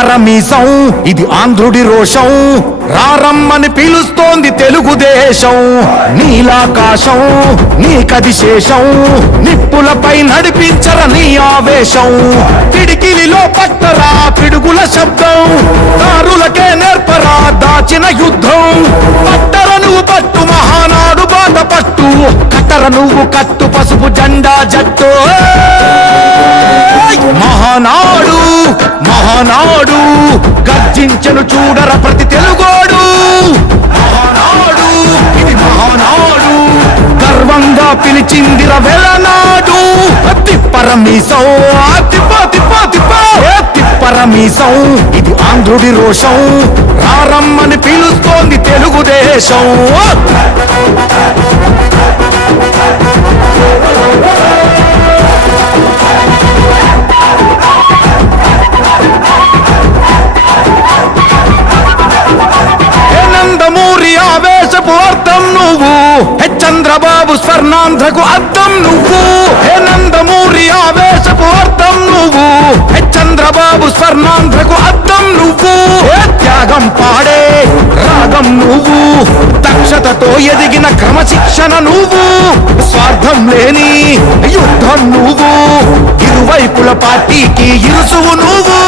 తిప్పరమీసం ఇది ఆంధ్రుడి రోషం రారమ్మని పిలుస్తోంది తెలుగుదేశం నీలాకాశం నీకది శేషం నిప్పులపై నడిపించర నీ ఆవేశం పిడికిలిలో పట్టరా పిడుగుల శబ్దం దారులకే నేర్పరా దాచిన యుద్ధం పట్టర నువ్వు పట్టు మహానాడు బాట పట్టు కట్టర నువ్వు కట్టు పసుపు జెండా జట్టు మహానాడు మహానాడు గర్జించను చూడర ప్రతి తెలుగోడు మహానాడు ఇది మహానాడు గర్వంగా పిలిచిందిర వెలనాడు తిప్పరమీసం తిప్ప తిప్ప తిప్ప తిప్పరమీసం ఇది ఆంధ్రుడి రోషం రారమ్మని పిలుస్తోంది తెలుగుదేశం అర్థం నువ్వు చంద్రబాబు స్వర్ణాంధ్రకు అర్థం నువ్వు నందమూరి ఆవేశపు అర్థం నువ్వు చంద్రబాబు స్వర్ణాంధ్రకు అర్థం నువ్వు త్యాగం పాడే రాగం నువ్వు దక్షతతో ఎదిగిన క్రమశిక్షణ నువ్వు స్వార్థం లేని యుద్ధం నువ్వు ఇరువైపుల పార్టీకి ఇరుసువు నువ్వు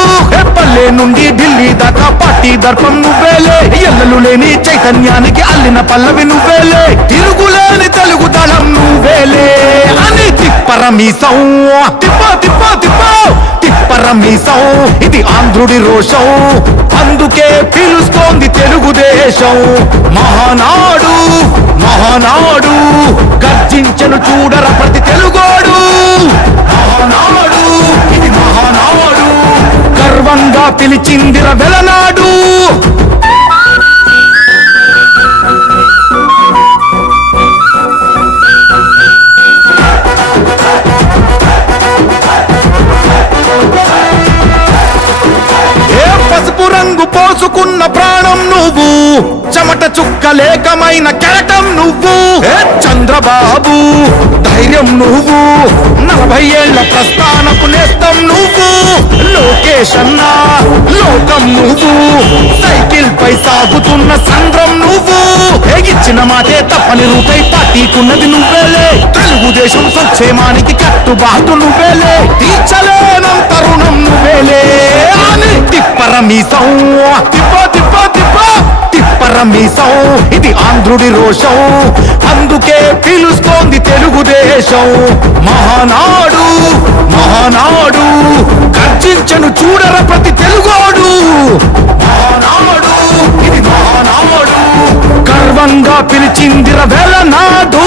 పల్లె నుండి ఢిల్లీ దాకా పార్టీ దర్పం నువ్వేలే ఎల్లలు లేని చైతన్యానికి అల్లిన పల్లవి నువ్వేలే తిరుగులేని తెలుగు దళం నువ్వేలే అని తిప్పరమీసం తిప్ప తిప్ప తిప్ప తిప్పరమీసం ఇది ఆంధ్రుడి రోషం అందుకే పిలుస్తోంది తెలుగుదేశం మహానాడు మహానాడు గర్జించను చూడర ప్రతి తెలుగోడు మహానాడు ఇది మహానాడు గర్వంగా పిలిచిందిర వెలనాడు పసుపు రంగు పోసుకున్న ప్రాణం నువ్వు చెమట చుక్కలేకమైన కెరటం నువ్వు చంద్రబాబు ధైర్యం నువ్వు 40 ఏళ్ల ప్రస్థానపు నేస్తం నువ్వు లోకేష్ అన్న లోకం నువ్వు సైకిల్ పై సాగుతున్న సంద్రం నువ్వు ఇచ్చిన మాటే తప్పని రూపై పార్టీకున్నది నువ్వేలే తెలుగుదేశం సంక్షేమానికి కట్టుబాటు నువ్వేలే తీర్చలేనంత రుణం నువ్వేలే అని తిప్పరమీసం తిప్ప తిప్ప తిప్ప తిప్పరమీసం ఇది ఆంధ్రుడి రోషం అందుకే పిలుస్తోంది తెలుగుదేశం మహానాడు మహానాడు గర్జించను చూడర ప్రతి తెలుగోడు మహానాడు ఇది మహానాడు గర్వంగా పిలిచిందిర వెలనాడు